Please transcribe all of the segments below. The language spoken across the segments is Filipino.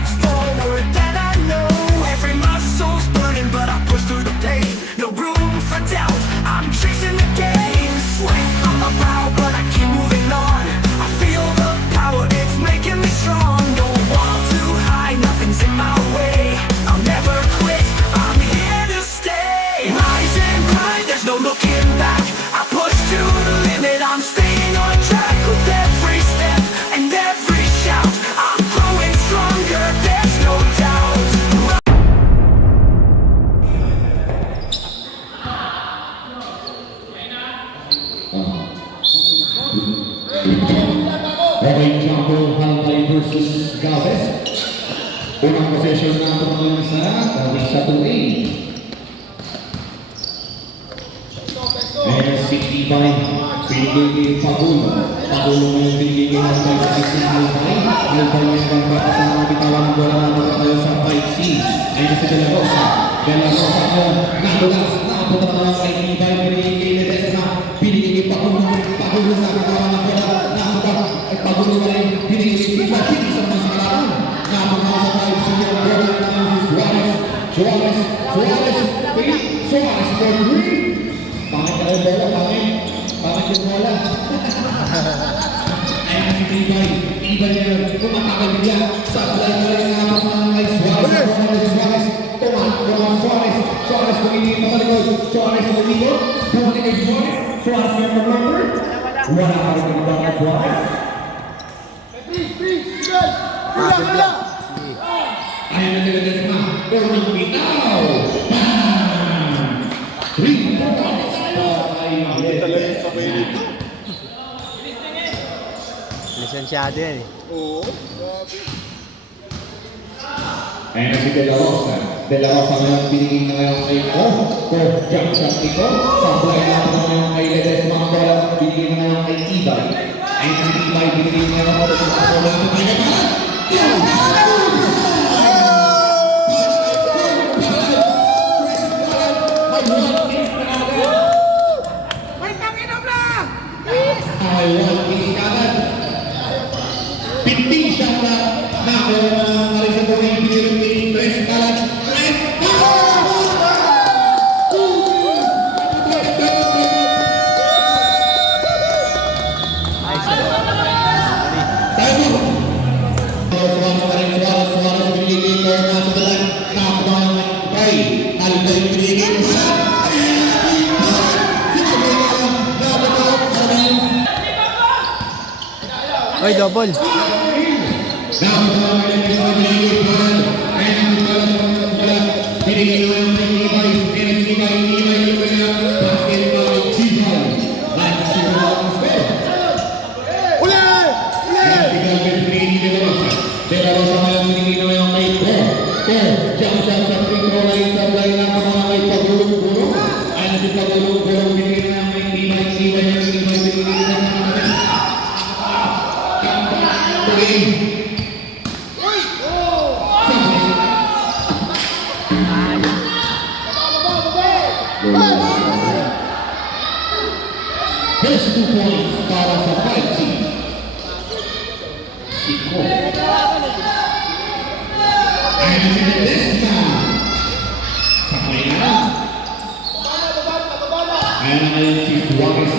it's forward that I know. Every muscle's burning, but I push through the pain. No room for doubt, I'm chasing the game. Sweat on my brow, but I keep moving on. I feel the power, it's making me strong. No wall too high, nothing's in my way. I'll never quit, I'm here to stay. Rise and grind, there's no looking back. I push to the limit, I'm staying on track. With every step and every shout, I'm growing stronger, there's no doubt. Robin Jumbo Halpay versus Galvez. Unang possession na ito sa isa to A. And 65, pinigil Pagul. Pagul mo yung pinigil ng 65 Halpay. Halpay mo yung bata sa mga bitawan ng bola na tayo sa 5C. Ayun si De La Rosa. De La Rosa ko, nadulas, napunta na lang kay Ibay, pinigil Ledesma. Pinigil Pagul na bitawan ng bola. Pagul mo rin, pinigil Ibay, pinigil sa mga sakalaan. Napunta sa 5C, ang bola na si Suarez. Suarez for 3. Pangit na yung bola, pangit yung bola. Ayun si Ibay niya, kumatagal niya sa balay na mga Suarez. Suarez pumili pa sa likod. Suarez pumili. Bumalik kay Suarez. Suarez niya mag-number. Wala pa rin yung baka Suarez. Ayun na talaga naman. Pero nang bitaw. Lisensyado yan eh. Oo, grabe. Ayan si De La Rosa. De La Rosa ngayon pinigil na ngayon kay jump shot ito. Sablay na ito ngayon kay Ledesma ang bola. Pinigil na ngayon kay Ibay. Ayan si Ibay pinigil na ngayon kay bola. May panginom na! Ay, walang pinikanan. Pinting siya na nakarin sa buhay pinilong Tres Kalat. Oy, double. First 2 points para sa 5 team. Siko. And si Ledesma. Sakay na. And ngayon si Suarez.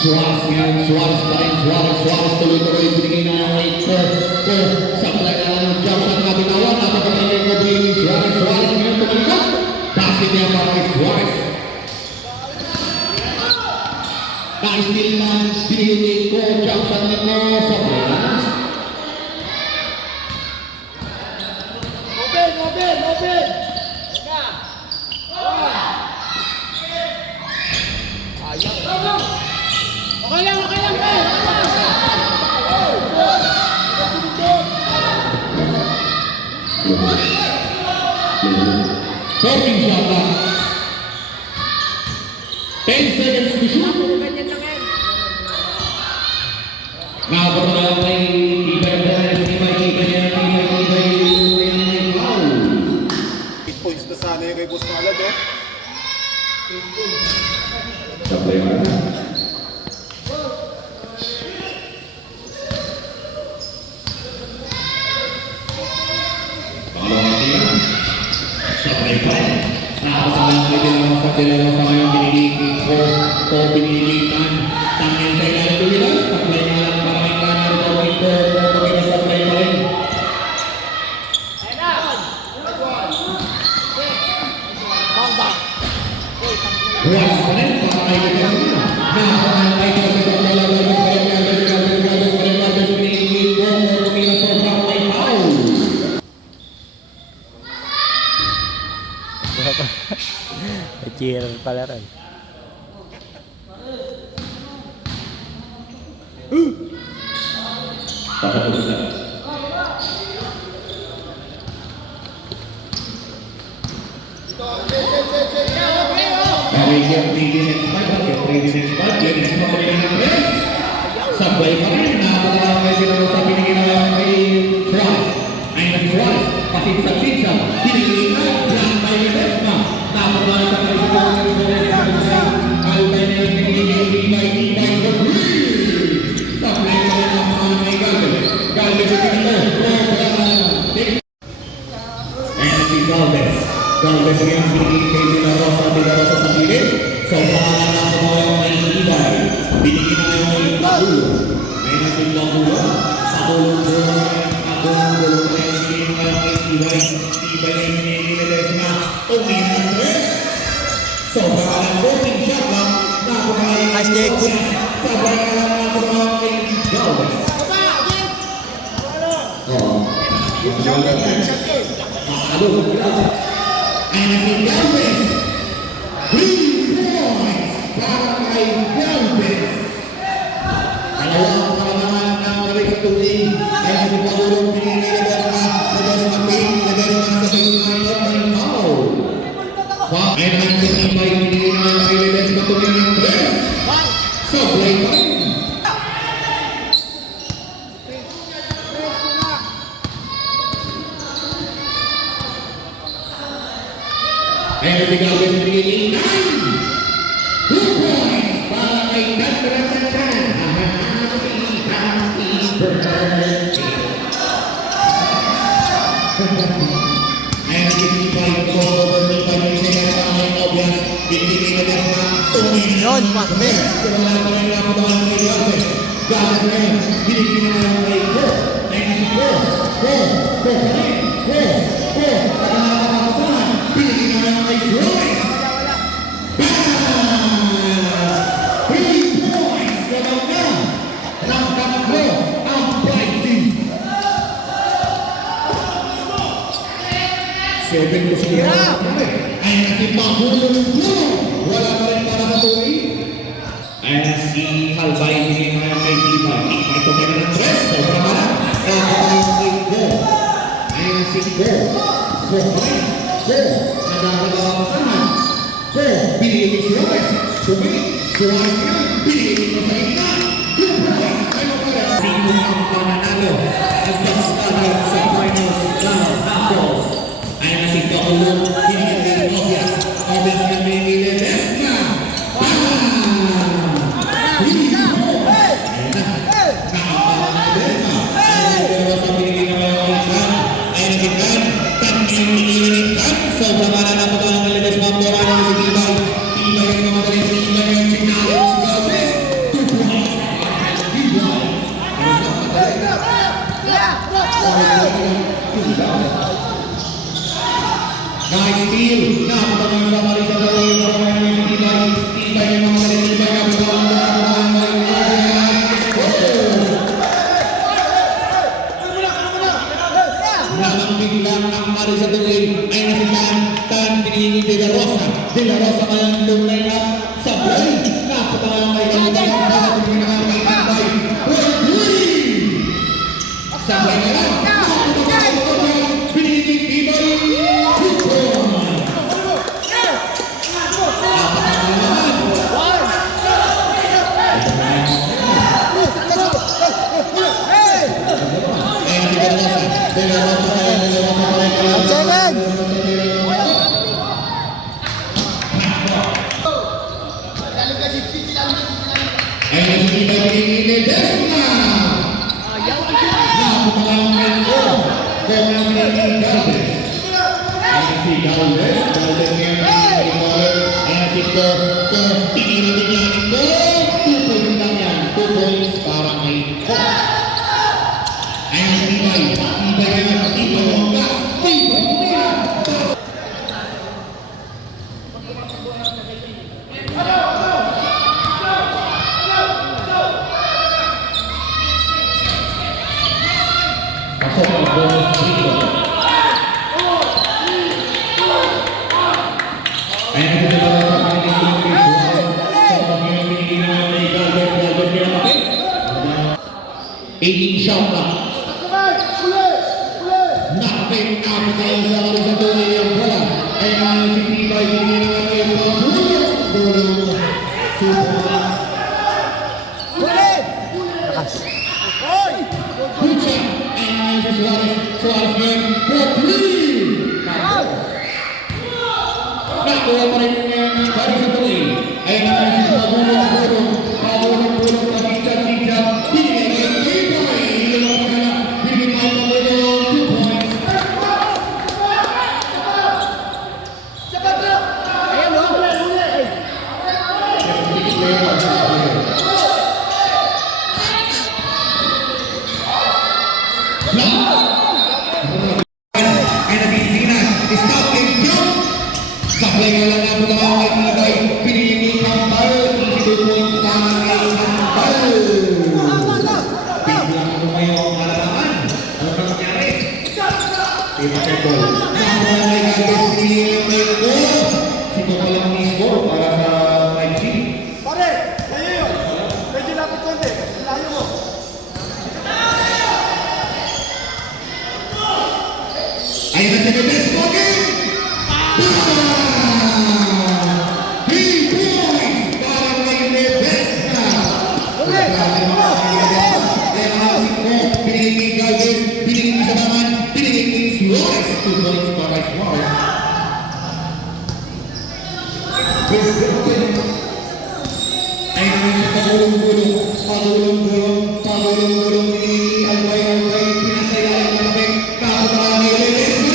Suarez ngayon. Suarez pa rin. Suarez tuloy-tuloy. Pinigin na kay Sakay na ng jump shot na bitawan. Napapagay ko din Suarez ngayon tumalikot. Basket niya para kay Suarez. Nais naman binigay ko jump shot nito sa bola. Open! Okay lang, First shot lang. 10 seconds to shoot. Nakapot na lang kay Ibay. Foul. 8 points na sana yung kay Boss Malad, oh. Sablay na. Sabay pa rin. Nakakasama kayo din naman sa tinalaw sa ngayon binigigit ko. Ito binilitan. Tangin sa ilalim tulilan. Sabay nga lang para may kanan ito. Ito pagkakasabay pa rin. Ruas pa rin. Para kayo din naman. Nakakasama kayo din naman sa tinalaw sa May cheer pala rin. Sabay pa rin, nakakalaman sila sa pinaginawa kay Cross. Ay na si Cross, pasitsag-sitsag, pinilitan, lang by Ledesma. Nakakalaman sa pinaginawa kay Ledesma. Albay na yung pinaginawa the Green. Sabay pa rin ang mga may Galvez. Galvez yung pinaginawa. And si Galvez. Galvez yung pinaginawa kay De La Rosa sa pilit. So, pangalan na po may Ibay. Binigyan na ngayon may Bagulo. May natin Bagulo. Pagulong-gulong na yung binigyan na ngayon may Ibay. Ibay yung binigyan na umiinom na. So, pangalan po, ting shot lang. Nice kicks. Sabay na lang ako mga kay Galvez. Ay natin Galvez. Para kay Galvez. Dalawang kalamangan ng Marika Tuwing ay nagpapagulong pinilitan na Ledesma Ping, Ledesma sa pinilitan ng foul. Ay nagpapagulong pinilitan kay Ledesma Tuwing ng 3. So, play pa rin. Ay nagpapagulong pinilitan. 2 points para kay Natratan. Ay nagpapagulong ko bertanya saya sama Nobian binigay na din na tumingin. Yun, makbe. Wala pa rin ako doon kay Galvez. Galvez na yun. Binigay na lang kay Go. Ay nasi Go. Go. Go pa rin. Go. Go. Saka nakakakasahan. Binigay na lang kay Roy. Bam! 3 points. Galaw na. Nangkaklo ang pricing. 7 ko siya. Ay nasi Pahulong-gulong. Wala pa rin para sa tuwi. Ay nasi Halbay hindi ngayon kay Ibay. Ito kayo ng 3. Sobra ba na? Kaya Go. Ay nasi Go. Go pa rin. Go. Nagagalawasahan. Go. Binigay si Robert. Sumit. Suwain niya. Binigay mo sa ina. 2 points. Ano pa rin? Sino ang pananalo? Ang basta sa finals round. Tapos. Ay nasi Pahulong. Binigay kay Nobian. Nobian na may Ledesma. De La Rosa ngayon lumay na sa break. Napatalang may kalimutan para sa pinagawang may Ibay. Sabay na lang. Binigay Ibay. Ay nagkikita ni Ledesma. Napatalang may Go. Go na ni Galvez. Ay si Galvez. Galvez ngayon ay Tito. Tingin-tingin ito. 2 points lang yan. 2 points para kay Hawk. Ayan si Tibay. Tibay ngayon. Tito Hongga. Tibay. Pasok ang bonus dito. Ayan na dito lang sa kanilang location. Sa mga piniginawa ni Galvez. Galvez pinapakit. 18 shot lang. Nakapit ang sa tunay ang bola. Ayan na si Tibay. Piniginawa kayo sa bulong. Super. Pucha. Ayan si Suarez. Suarez ngayon. 4-3. Nakuha pa rin ngayon balik sa tuloy. Ayan naman si Pabulong-Bulong. Pabulong-Bulong na pizza-pizza. Binigay ngayon 3 points. Hindi naman pa na. Binigay tayo Pabulong 2 points. Ay nabisinas. Stop and jump. Sablay nga lang ang mga kay Tibay. Pinili ang ball. 2 points para kay Kambal. Bigla ka tumayo ang halaman. Ano ba nangyari? Tibay sa goal. Nakuha kay Galvez. Pinili ang may goal. Sito pa lang ang score para sa 5G. Pare, sa'yo yun. Medyo lapit konti. Layo mo. Ayun na si Bebes Pogi! 3 points para kay Bebes na! Pinili ni Galvez, pinili ni Sabaman, pinili ni Suarez. 2 points para kay Suarez. Ayun na si Pagulong-Gulong, Pagulong-Gulong, Pagulong-Gulong, pinili ni Albay, pinasaya ang malapit, kapag kay Bebes.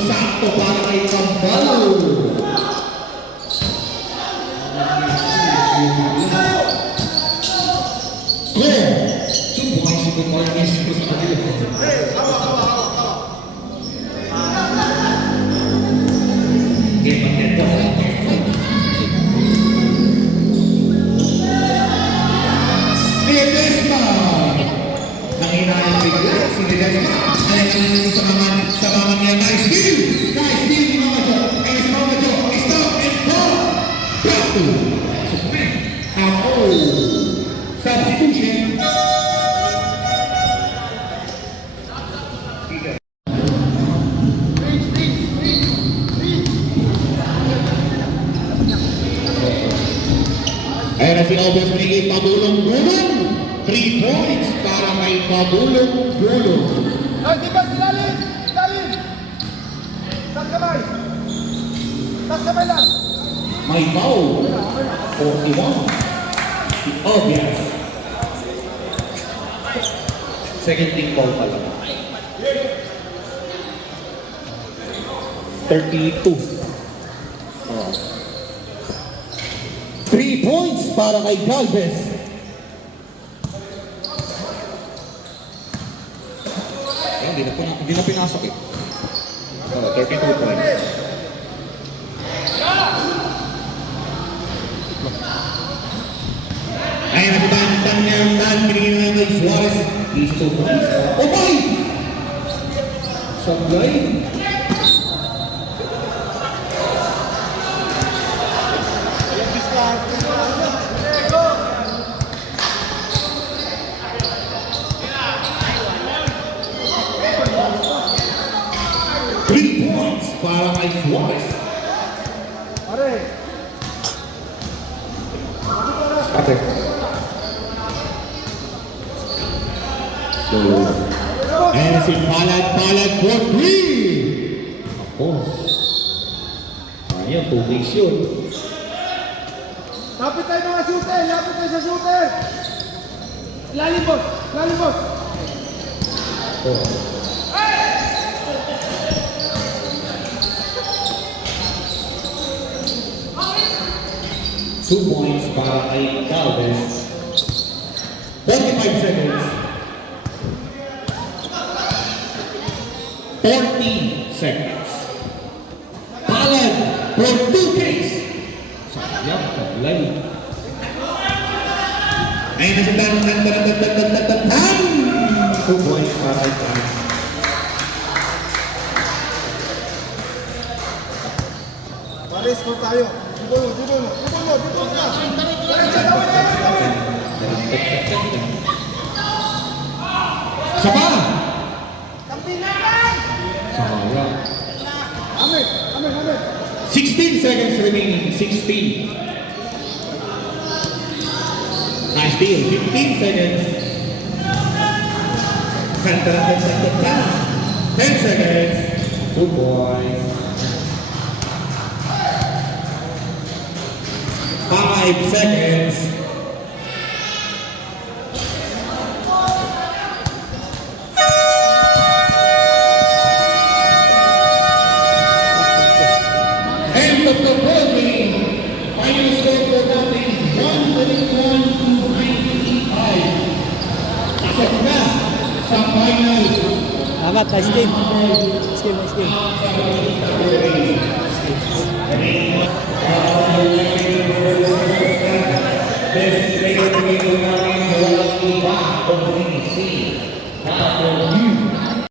Sakto para kay Kambal. Subukan si Kumarnis ko sa kanila. Game at ito. Ledesma! Nanginayang bigla si Ledesma. Ayaw sa mga niya. Nice deal! Nice deal ni Mama Jo. Nice Mama Jo. Stop and go! Bato! Ako! Substitution. Ayan na si Albert Miguel. Pagulong-Bulong. 3 points para kay Pagulong-Bulong. Ay, di ba silalim? Silalim! Tas kamay! Tas kamay lang! May foul. 41. Si Obvious. Second team foul pala. 32. 3 points para kay Galvez. Hindi na pinasok eh. 32 points. Ayun na si Bantan ngayon. Pinigyan na kay Suarez. These 2 points. Obay! Sablay. Juarez. Pare. Ate. And si Palad for 3. Ako. Sayang, 2 weeks yun. Lapit tayo mga shooter. Lapit tayo sa shooter. Lalim boss. Lalim boss. Two points para kay Galvez. 45 seconds. 40 seconds. Palad for 2 case. Sayang, taglay. Ayun na si Tan. 2 points para kay Tan. Pare, score tayo. Dito na. Sapa! Kampinakan! Sayang. Amen. 16 seconds remaining. 16. Nice deal. 15 seconds. 10 seconds. Good boy. 5 seconds. End of the ball game. Final score for nothing. 121-95. Pasok na sa final. Amat, nice game. Nice game. Remaining